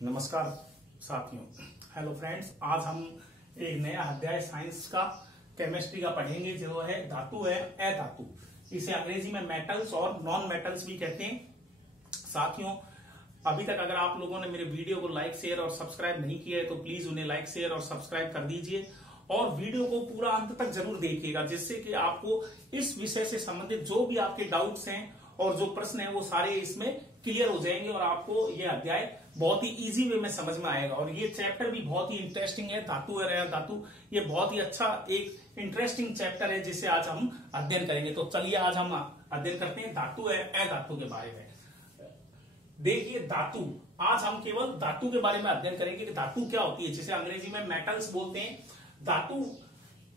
नमस्कार साथियों, hello friends. आज हम एक नया अध्याय साइंस का केमिस्ट्री का पढ़ेंगे जो है धातु है अधातु। इसे अंग्रेजी में मेटल्स और नॉन मेटल्स भी कहते हैं। साथियों, अभी तक अगर आप लोगों ने मेरे वीडियो को लाइक शेयर और सब्सक्राइब नहीं किया है तो प्लीज उन्हें लाइक शेयर और सब्सक्राइब कर दीजिए और वीडियो को पूरा अंत तक जरूर देखिएगा, जिससे कि आपको इस विषय से संबंधित जो भी आपके डाउट्स हैं और जो प्रश्न है वो सारे इसमें क्लियर हो जाएंगे और आपको ये अध्याय बहुत ही इजी वे में समझ में आएगा। और ये चैप्टर भी बहुत ही इंटरेस्टिंग है, धातु और अधातु। ये बहुत ही अच्छा एक इंटरेस्टिंग चैप्टर है जिसे आज हम अध्ययन करेंगे। तो चलिए आज हम अध्ययन करते हैं धातु और अधातु के बारे में। देखिए धातु, आज हम केवल धातु के बारे में अध्ययन करेंगे कि धातु क्या होती है, जिसे अंग्रेजी में मेटल्स बोलते हैं। धातु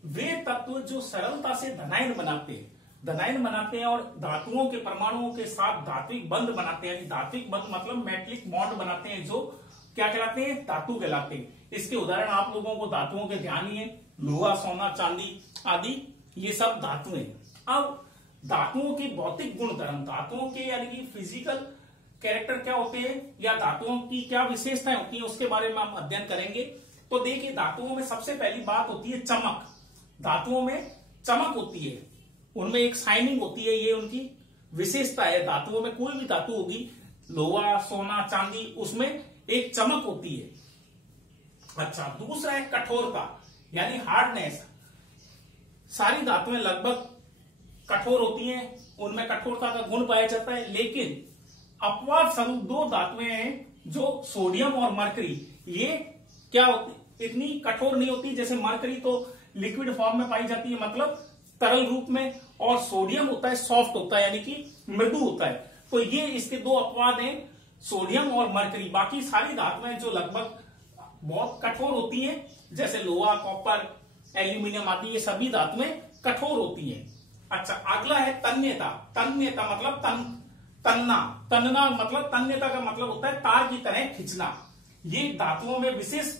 वे तत्व जो सरलता से धनायन बनाते हैं और धातुओं के परमाणुओं के साथ धात्विक बंध बनाते हैं। धात्विक बंध मतलब मेटलिक बॉन्ड बनाते हैं, जो क्या कहलाते हैं, धातु कहलाते हैं। इसके उदाहरण आप लोगों को धातुओं के ध्यान ही है, लोहा, सोना, चांदी आदि, ये सब धातुएं। अब धातुओं के भौतिक गुणधर्म, धातुओं के यानी कि फिजिकल कैरेक्टर क्या होते हैं या धातुओं की क्या विशेषताएं होती हैं, उसके बारे में हम अध्ययन करेंगे। तो देखिए, धातुओं में सबसे पहली बात होती है चमक। धातुओं में चमक होती है, उनमें एक शाइनिंग होती है, ये उनकी विशेषता है। धातुओं में कोई भी धातु होगी, लोहा, सोना, चांदी, उसमें एक चमक होती है। अच्छा, दूसरा है कठोरता यानी हार्डनेस। सारी धातुएं लगभग कठोर होती हैं, उनमें कठोरता का गुण पाया जाता है। लेकिन अपवाद स्वरूप दो धातुएं हैं जो सोडियम और मरकरी, ये क्या होती, इतनी कठोर नहीं होती। जैसे मरकरी तो लिक्विड फॉर्म में पाई जाती है, मतलब तरल रूप में, और सोडियम होता है सॉफ्ट होता है यानी कि मृदु होता है। तो ये इसके दो अपवाद हैं, सोडियम और मरकरी। बाकी सारी धातुएं जो लगभग बहुत कठोर होती हैं, जैसे लोहा, कॉपर, एल्यूमिनियम आदि, ये सभी धातुएं कठोर होती हैं। अच्छा, अगला है तन्यता। तन्यता मतलब तन्ना मतलब तन्यता का मतलब होता है तार की तरह खींचना। ये धातुओं में विशेष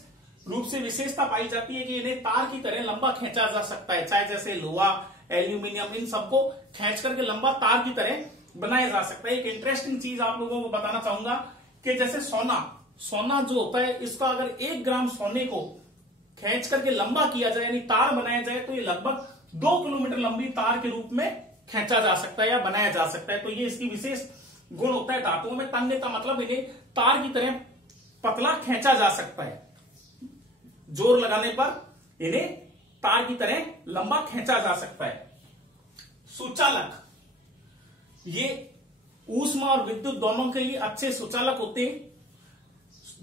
रूप से विशेषता पाई जाती है कि इन्हें तार की तरह लंबा खींचा जा सकता है। चाहे जैसे लोहा, एल्यूमिनियम, इन सबको खींच करके लंबा तार की तरह बनाया जा सकता है। एक इंटरेस्टिंग चीज आप लोगों को बताना चाहूंगा कि जैसे सोना जो होता है, इसका अगर 1 ग्राम सोने को खींच करके लंबा किया जाए यानी तार बनाया जाए, तो ये लगभग 2 किलोमीटर लंबी तार के रूप में खींचा जा सकता है या बनाया जा सकता है। तो ये इसकी विशेष गुण होता है धातुओं में। तन्यता मतलब इन्हें तार की तरह पतला खींचा जा सकता है, जोर लगाने पर इन्हें तार की तरह लंबा खींचा जा सकता है। सुचालक, ये ऊष्मा और विद्युत दोनों के लिए अच्छे सुचालक होते हैं।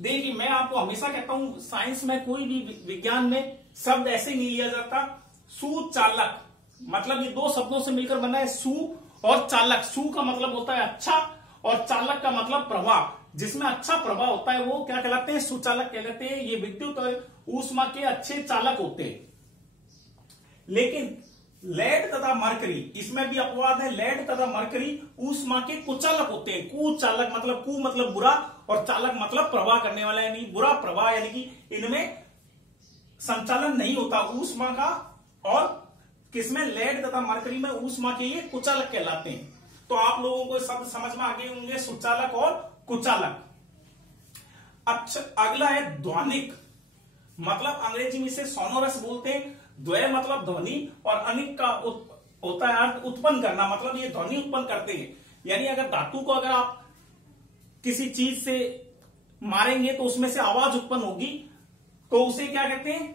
देखिए, मैं आपको हमेशा कहता हूं, साइंस में कोई भी विज्ञान में शब्द ऐसे नहीं लिया जाता। सुचालक मतलब ये 2 शब्दों से मिलकर बना है, सु और चालक। सु का मतलब होता है अच्छा और चालक का मतलब प्रवाह। जिसमें अच्छा प्रभाव होता है वो क्या कहलाते हैं, सुचालक कहलाते हैं। ये विद्युत और ऊष्मा के अच्छे चालक होते हैं। लेकिन लेड तथा मरकरी, इसमें भी अपवाद है। लेड तथा मरकरी ऊष्मा के कुचालक होते हैं। कुचालक मतलब कु मतलब बुरा और चालक मतलब प्रवाह करने वाला, यानी बुरा प्रवाह, यानी कि इनमें संचालन नहीं होता ऊष्मा का। और किसमें, लेड तथा मरकरी में ऊष्मा के ये कुचालक कहलाते हैं। तो आप लोगों को शब्द समझ में आ गए होंगे, सुचालक और कुचालक। अच्छा, अगला है ध्वनिक, मतलब अंग्रेजी में इसे सोनोरस बोलते हैं। द्वय मतलब ध्वनि और अनिक का होता है अर्थ उत्पन्न करना, मतलब ये ध्वनि उत्पन्न करते हैं। यानी अगर धातु को अगर आप किसी चीज से मारेंगे तो उसमें से आवाज उत्पन्न होगी, तो उसे क्या कहते हैं,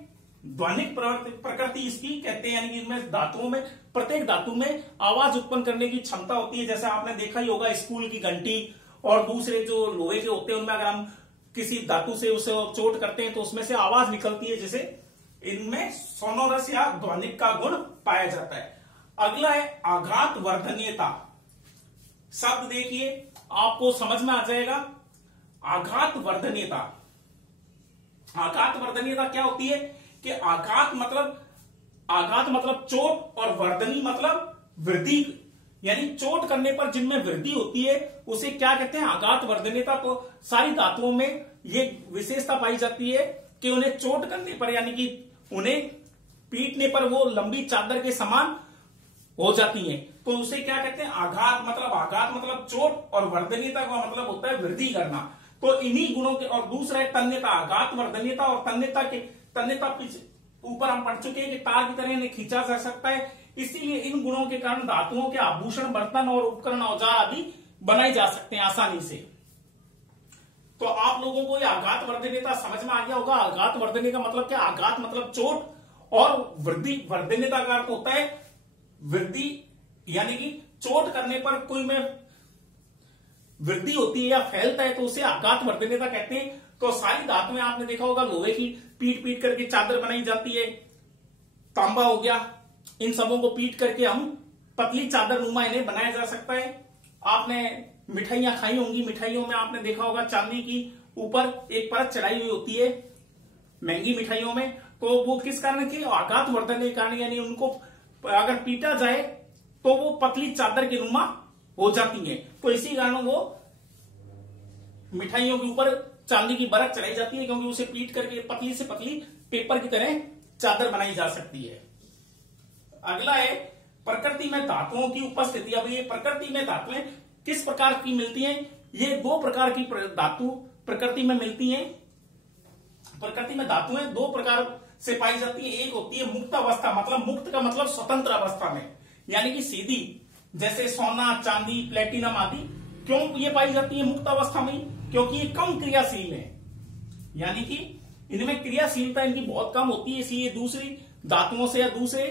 ध्वनिक प्रकृति इसकी कहते हैं। यानी कि इनमें धातुओं में, प्रत्येक धातु में आवाज उत्पन्न करने की क्षमता होती है। जैसे आपने देखा ही होगा स्कूल की घंटी और दूसरे जो लोहे के होते हैं, उनमें अगर हम किसी धातु से उसे चोट करते हैं तो उसमें से आवाज निकलती है, जिसे इनमें सोनोरस या ध्वनिक का गुण पाया जाता है। अगला है आघात वर्धनीयता। शब्द देखिए, आपको समझ में आ जाएगा। आघात वर्धनीयता, आघात वर्धनीयता क्या होती है कि आघात मतलब चोट और वर्धनी मतलब वृद्धि, यानी चोट करने पर जिनमें वृद्धि होती है उसे क्या कहते हैं, आघात वर्धनीयता। तो सारी धातुओं में ये विशेषता पाई जाती है कि उन्हें चोट करने पर, यानी कि उन्हें पीटने पर वो लंबी चादर के समान हो जाती हैं। तो उसे क्या कहते हैं, आघात मतलब चोट, और वर्धनीयता का मतलब होता है वृद्धि करना। तो इन्हीं गुणों के, और दूसरा है तन्यता, आघात वर्धनीयता, और तन्यता ऊपर हम पढ़ चुके हैं कि तार की तरह इन्हें खींचा जा सकता है। इसीलिए इन गुणों के कारण धातुओं के आभूषण, बर्तन और उपकरण, औजार आदि बनाए जा सकते हैं आसानी से। तो आप लोगों को यह आघात वर्धनीयता समझ में आ गया होगा। आघात वर्धनीयता का मतलब क्या? आघात मतलब चोट, और वृद्धि, वर्धनीयता का अर्थ होता है वृद्धि, यानी कि चोट करने पर कोई में वृद्धि होती है या फैलता है तो उसे आघात वर्धनीयता कहते हैं। तो सारी धातुएं आपने देखा होगा, लोहे की पीट पीट करके चादर बनाई जाती है, तांबा हो गया, इन सबों को पीट करके हम पतली चादर नुमा इन्हें बनाया जा सकता है। आपने मिठाइयां खाई होंगी, मिठाइयों में आपने देखा होगा चांदी की ऊपर एक परत चढ़ाई हुई होती है महंगी मिठाइयों में, तो वो किस कारण की? आघात वर्धन के कारण, यानी उनको अगर पीटा जाए तो वो पतली चादर के नुमा हो जाती है। तो इसी कारण वो मिठाइयों के ऊपर चांदी की परत चढ़ाई जाती है, क्योंकि उसे पीट करके पतली से पतली पेपर की तरह चादर बनाई जा सकती है। अगला है प्रकृति में धातुओं की उपस्थिति। अब ये प्रकृति में धातुएं किस प्रकार की मिलती हैं? ये दो प्रकार की धातु प्रकृति में मिलती हैं। प्रकृति में धातुएं दो प्रकार से पाई जाती है। एक होती है मुक्त अवस्था, मतलब मुक्त का मतलब स्वतंत्र अवस्था में, यानी कि सीधी, जैसे सोना, चांदी, प्लेटिनम आदि। क्यों ये पाई जाती है मुक्त अवस्था में? क्योंकि ये कम क्रियाशील है, यानी कि इनमें क्रियाशीलता इनकी बहुत कम होती है, इसलिए दूसरी धातुओं से या दूसरे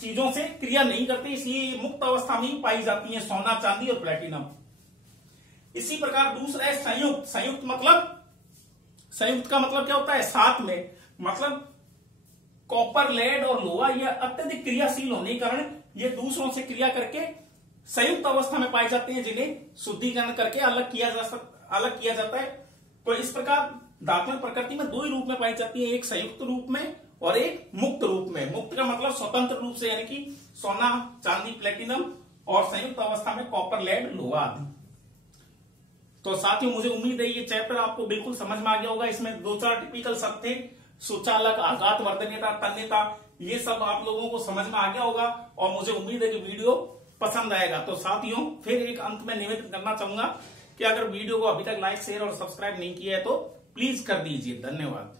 चीजों से क्रिया नहीं करते, इसलिए मुक्त अवस्था में ही पाई जाती है सोना, चांदी और प्लेटिनम। इसी प्रकार दूसरा है संयुक्त। संयुक्त का मतलब क्या होता है? साथ में, मतलब कॉपर, लेड और लोहा ये अत्यधिक क्रियाशील होने के कारण ये दूसरों से क्रिया करके संयुक्त अवस्था में पाए जाते हैं, जिन्हें शुद्धिकरण करके अलग किया जाता है। तो इस प्रकार धातुएं प्रकृति में दो ही रूप में पाई जाती है, एक संयुक्त रूप में और एक मुक्त रूप में। मुक्त का मतलब स्वतंत्र रूप से, यानी कि सोना, चांदी, प्लेटिनम, और संयुक्त अवस्था में कॉपर, लेड, लोहा आदि। तो साथियों, मुझे उम्मीद है ये चैप्टर आपको बिल्कुल समझ में आ गया होगा। इसमें दो चार टिपिकल शब्द थे, सुचालक, आघात वर्धनीयता, तन्यता, ये सब आप लोगों को समझ में आ गया होगा, और मुझे उम्मीद है कि वीडियो पसंद आएगा। तो साथियों, फिर एक अंत में निवेदन करना चाहूंगा कि अगर वीडियो को अभी तक लाइक, शेयर और सब्सक्राइब नहीं किया है तो प्लीज कर दीजिए। धन्यवाद।